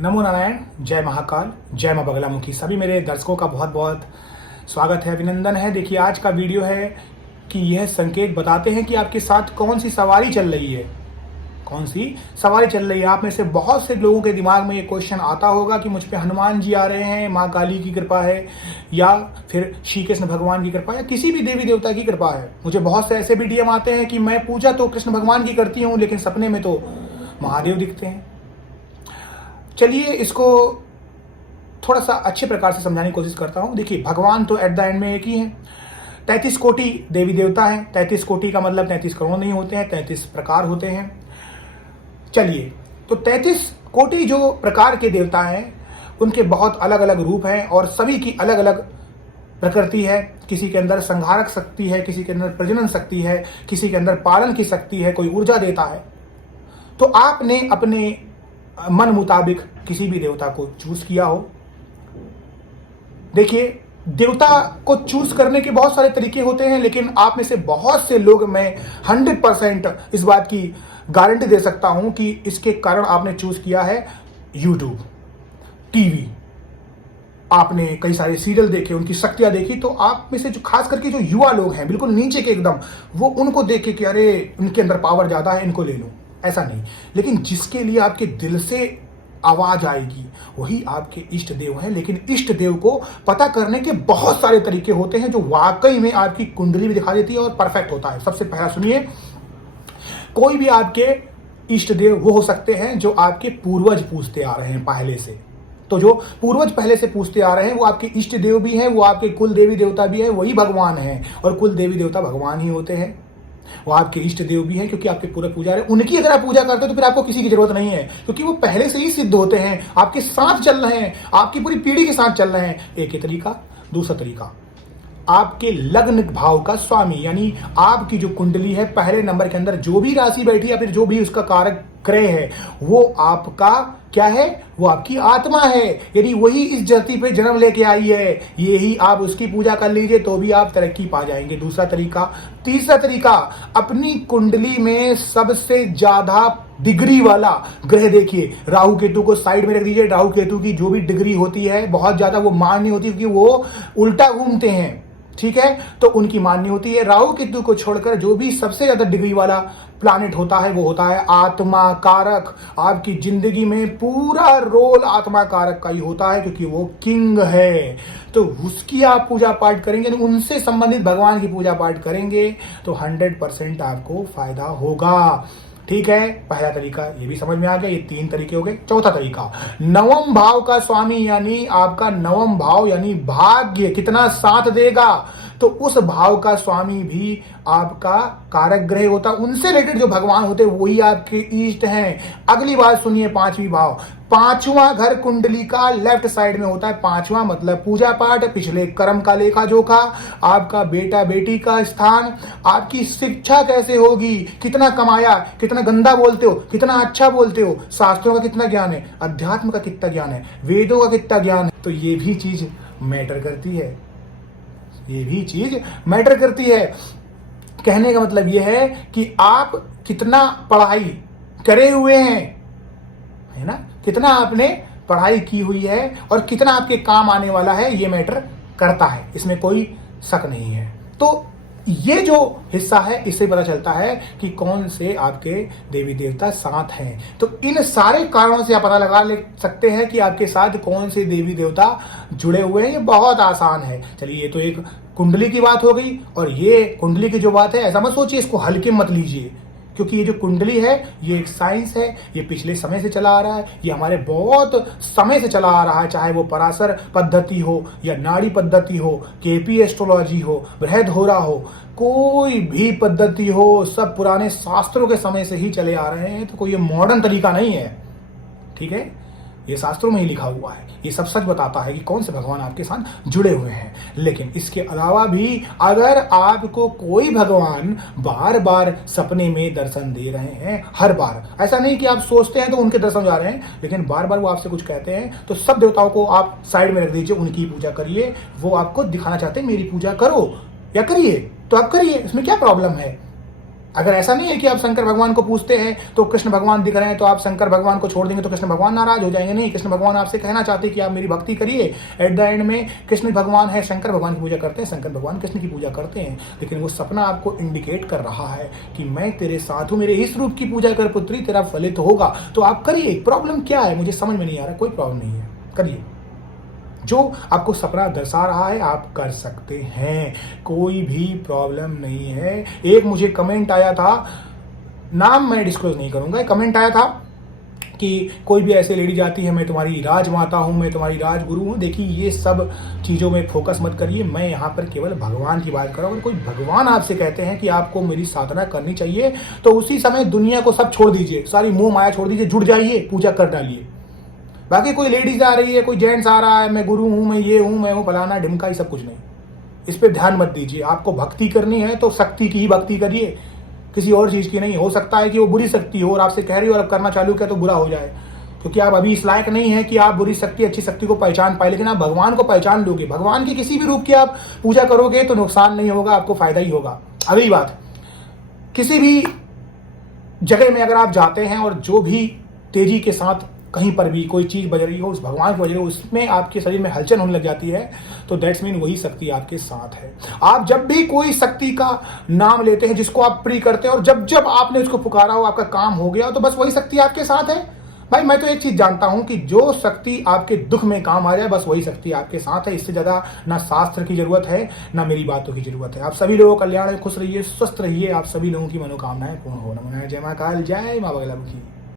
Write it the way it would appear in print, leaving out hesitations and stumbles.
नमो नारायण, जय महाकाल, जय माँ बगलामुखी। सभी मेरे दर्शकों का बहुत बहुत स्वागत है, अभिनंदन है। देखिए, आज का वीडियो है कि यह संकेत बताते हैं कि आपके साथ कौन सी सवारी चल रही है। कौन सी सवारी चल रही है? आप में से बहुत से लोगों के दिमाग में ये क्वेश्चन आता होगा कि मुझ पे हनुमान जी आ रहे हैं, माँ काली की कृपा है, या फिर श्री कृष्ण भगवान की कृपा, या किसी भी देवी देवता की कृपा है। मुझे बहुत से ऐसे भी डीएम आते हैं कि मैं पूजा तो कृष्ण भगवान की करती हूँ, लेकिन सपने में तो महादेव दिखते हैं। चलिए, इसको थोड़ा सा अच्छे प्रकार से समझाने की कोशिश करता हूँ। देखिए, भगवान तो एट द एंड में एक ही है। 33 कोटि देवी देवता हैं। 33 कोटि का मतलब 33 करोड़ नहीं होते हैं, 33 प्रकार होते हैं। चलिए, तो 33 कोटि जो प्रकार के देवता हैं, उनके बहुत अलग अलग रूप हैं और सभी की अलग अलग प्रकृति है। किसी के अंदर संहारक शक्ति है, किसी के अंदर प्रजनन शक्ति है, किसी के अंदर पालन की शक्ति है, कोई ऊर्जा देता है। तो आपने अपने मन मुताबिक किसी भी देवता को चूज किया हो। देखिए, देवता को चूज करने के बहुत सारे तरीके होते हैं, लेकिन आप में से बहुत से लोग, मैं 100% इस बात की गारंटी दे सकता हूं कि इसके कारण आपने चूज किया है यूट्यूब, टीवी, आपने कई सारे सीरियल देखे, उनकी शक्तियां देखी। तो आप में से जो खास करके जो युवा लोग हैं, बिल्कुल नीचे के एकदम, वो उनको देख के कि अरे इनके अंदर पावर ज्यादा है, इनको ले लो, ऐसा नहीं। लेकिन जिसके लिए आपके दिल से आवाज आएगी वही आपके इष्ट देव हैं। लेकिन इष्ट देव को पता करने के बहुत सारे तरीके होते हैं, जो वाकई में आपकी कुंडली भी दिखा देती है और परफेक्ट होता है। सबसे पहला सुनिए, कोई भी आपके इष्ट देव वो हो सकते हैं जो आपके पूर्वज पूजते आ रहे हैं पहले से। तो जो पूर्वज पहले से पूजते आ रहे हैं वो आपके इष्ट देव भी हैं, वो आपके कुल देवी देवता भी हैं, वही भगवान हैं। और कुल देवी देवता भगवान ही होते हैं, वो आपके इष्ट देव भी हैं, क्योंकि आपके पूरे पूजा रहे। उनकी अगर आप पूजा करते हो तो फिर आपको किसी की जरूरत नहीं है, क्योंकि वो पहले से ही सिद्ध होते हैं, आपके साथ चल रहे हैं, आपकी पूरी पीढ़ी के साथ चल रहे हैं। एक ही तरीका। दूसरा तरीका, आपके लग्न भाव का स्वामी, यानी आपकी जो कुंडली है, पहले नंबर के अंदर जो भी राशि बैठी है, फिर जो भी उसका कारक ग्रह है, वो आपका क्या है? वो आपकी आत्मा है। यदि वही इस धरती पे जन्म लेके आई है, यही आप उसकी पूजा कर लीजिए तो भी आप तरक्की पा जाएंगे। दूसरा तरीका। तीसरा तरीका, अपनी कुंडली में सबसे ज्यादा डिग्री वाला ग्रह देखिए। राहु केतु को साइड में रख दीजिए। राहु केतु की जो भी डिग्री होती है बहुत ज्यादा वो मान्य होती है, क्योंकि वो उल्टा घूमते हैं, ठीक है, तो उनकी मान्य होती है। राहु केतु को छोड़कर जो भी सबसे ज्यादा डिग्री वाला प्लैनेट होता है वो होता है आत्मा कारक। आपकी जिंदगी में पूरा रोल आत्मा कारक का ही होता है, क्योंकि वो किंग है। तो उसकी आप पूजा पाठ करेंगे, उनसे संबंधित भगवान की पूजा पाठ करेंगे तो 100% आपको फायदा होगा। ठीक है, पहला तरीका ये भी समझ में आ गया। ये 3 तरीके हो गए। चौथा तरीका, नवम भाव का स्वामी, यानी आपका नवम भाव यानी भाग्य कितना साथ देगा, तो उस भाव का स्वामी भी आपका कारक ग्रह होता है। उनसे रिलेटेड जो भगवान होते हैं वही आपके इष्ट हैं। अगली बात सुनिए, 5वीं भाव। 5वां घर कुंडली का लेफ्ट साइड में होता है। 5वां मतलब पूजा पाठ, पिछले कर्म का लेखा जोखा, आपका बेटा बेटी का स्थान, आपकी शिक्षा कैसे होगी, कितना कमाया, कितना गंदा बोलते हो, कितना अच्छा बोलते हो, शास्त्रों का कितना ज्ञान है, अध्यात्म का कितना ज्ञान है, वेदों का कितना ज्ञान है। तो ये भी चीज मैटर करती है, ये भी चीज मैटर करती है। कहने का मतलब यह है कि आप कितना पढ़ाई करे हुए हैं, है ना, कितना आपने पढ़ाई की हुई है और कितना आपके काम आने वाला है, ये मैटर करता है, इसमें कोई शक नहीं है। तो ये जो हिस्सा है, इससे पता चलता है कि कौन से आपके देवी देवता साथ हैं। तो इन सारे कारणों से आप पता लगा ले सकते हैं कि आपके साथ कौन से देवी देवता जुड़े हुए हैं। ये बहुत आसान है। चलिए, ये तो एक कुंडली की बात हो गई। और ये कुंडली की जो बात है, ऐसा मत सोचिए, इसको हल्के मत लीजिए, क्योंकि ये जो कुंडली है ये एक साइंस है। ये पिछले समय से चला आ रहा है, ये हमारे बहुत समय से चला आ रहा है। चाहे वो पराशर पद्धति हो, या नाड़ी पद्धति हो, केपी एस्ट्रोलॉजी हो, बृहदहोरा हो, कोई भी पद्धति हो, सब पुराने शास्त्रों के समय से ही चले आ रहे हैं। तो कोई ये मॉडर्न तरीका नहीं है, ठीक है, ये शास्त्रों में ही लिखा हुआ है। ये सब सच बताता है कि कौन से भगवान आपके साथ जुड़े हुए हैं। लेकिन इसके अलावा भी अगर आपको कोई भगवान बार बार सपने में दर्शन दे रहे हैं, हर बार, ऐसा नहीं कि आप सोचते हैं तो उनके दर्शन जा रहे हैं, लेकिन बार बार वो आपसे कुछ कहते हैं, तो सब देवताओं को आप साइड में रख दीजिए, उनकी पूजा करिए। वो आपको दिखाना चाहते हैं मेरी पूजा करो या करिए, तो आप करिए, इसमें क्या प्रॉब्लम है। अगर ऐसा नहीं है कि आप शंकर भगवान को पूजते हैं तो कृष्ण भगवान दिख रहे हैं तो आप शंकर भगवान को छोड़ देंगे तो कृष्ण भगवान नाराज हो जाएंगे। नहीं, कृष्ण भगवान आपसे कहना चाहते हैं कि आप मेरी भक्ति करिए। एट द एंड में कृष्ण भगवान है, शंकर भगवान की पूजा करते हैं, शंकर भगवान कृष्ण की पूजा करते हैं, लेकिन वो सपना आपको इंडिकेट कर रहा है कि मैं तेरे साथ हूँ, मेरे इस रूप की पूजा कर पुत्री, तेरा फलित होगा। तो आप करिए। प्रॉब्लम क्या है मुझे समझ में नहीं आ रहा। कोई प्रॉब्लम नहीं है, करिए। जो आपको सपना दर्शा रहा है आप कर सकते हैं, कोई भी प्रॉब्लम नहीं है। एक मुझे कमेंट आया था, नाम मैं डिस्क्लोज नहीं करूंगा, कमेंट आया था कि कोई भी ऐसे लेडी जाती है मैं तुम्हारी राजमाता हूँ, मैं तुम्हारी राजगुरु हूँ। देखिए ये सब चीज़ों में फोकस मत करिए, मैं यहाँ पर केवल भगवान की बात कर रहा हूँ। अगर कोई भगवान आपसे कहते हैं कि आपको मेरी साधना करनी चाहिए तो उसी समय दुनिया को सब छोड़ दीजिए, सारी मोह माया छोड़ दीजिए, जुड़ जाइए, पूजा कर डालिए। बाकी कोई लेडीज आ रही है, कोई जेंट्स आ रहा है, मैं गुरु हूँ, मैं ये हूँ, मैं हूँ, फलाना ढिमका, ये सब कुछ नहीं। इस पर ध्यान मत दीजिए। आपको भक्ति करनी है तो शक्ति की ही भक्ति करिए, किसी और चीज़ की नहीं। हो सकता है कि वो बुरी शक्ति हो और आपसे कह रही हो और अब करना चालू किया तो बुरा हो जाए, क्योंकि आप अभी इस लायक नहीं है कि आप बुरी शक्ति अच्छी शक्ति को पहचान पाए। लेकिन आप भगवान को पहचान लोगे, भगवान की किसी भी रूप की आप पूजा करोगे तो नुकसान नहीं होगा, आपको फायदा ही होगा। अगली बात, किसी भी जगह में अगर आप जाते हैं और जो भी तेजी के साथ कहीं पर भी कोई चीज़ बज रही हो, उस भगवान की बज रही हो, उसमें आपके शरीर में हलचल होने लग जाती है तो दैट्स मीन वही शक्ति आपके साथ है। आप जब भी कोई शक्ति का नाम लेते हैं जिसको आप प्री करते हैं और जब जब आपने उसको पुकारा हो, आपका काम हो गया हो, तो बस वही शक्ति आपके साथ है। भाई मैं तो एक चीज जानता हूं कि जो शक्ति आपके दुख में काम आ जाए बस वही शक्ति आपके साथ है। इससे ज्यादा ना शास्त्र की जरूरत है ना मेरी बातों की जरूरत है। आप सभी लोगों का कल्याण, खुश रहिए, स्वस्थ रहिए, आप सभी लोगों की मनोकामनाएं पूर्ण हो। नमो नारायण, जय महाकाल, जय मां बगलामुखी।